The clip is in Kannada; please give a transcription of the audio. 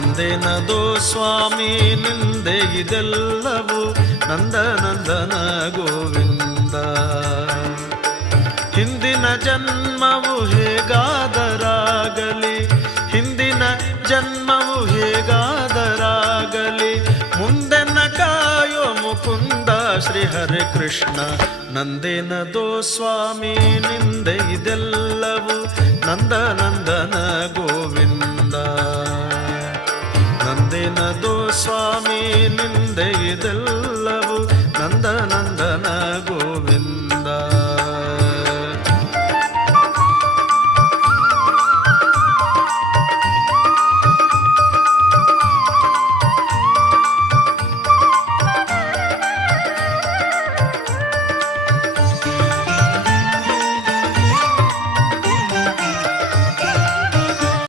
ನಂದೇನದೋ ಸ್ವಾಮಿ ನಿಂದೆ ಇದೆಲ್ಲವೂ ನಂದನಂದನ ಗೋವಿಂದ. ಹಿಂದಿನ ಜನ್ಮವು ಹೇಗಾದರಾಗಲಿ, ಹಿಂದಿನ ಜನ್ಮವು ಹೇಗಾದರಾಗಲಿ, ಮುಂದೆನ ಕಾಯೋ ಮುಕುಂದ ಶ್ರೀ ಹರೇ ಕೃಷ್ಣ. ನಂದೇನದೋ ಸ್ವಾಮಿ ನಿಂದೆ ಇದೆಲ್ಲವೂ ನಂದನಂದನ ಗೋವಿಂದ. ನಂದೇನದೋ ಸ್ವಾಮಿ ನಿಂದೆ ಇದೆಲ್ಲ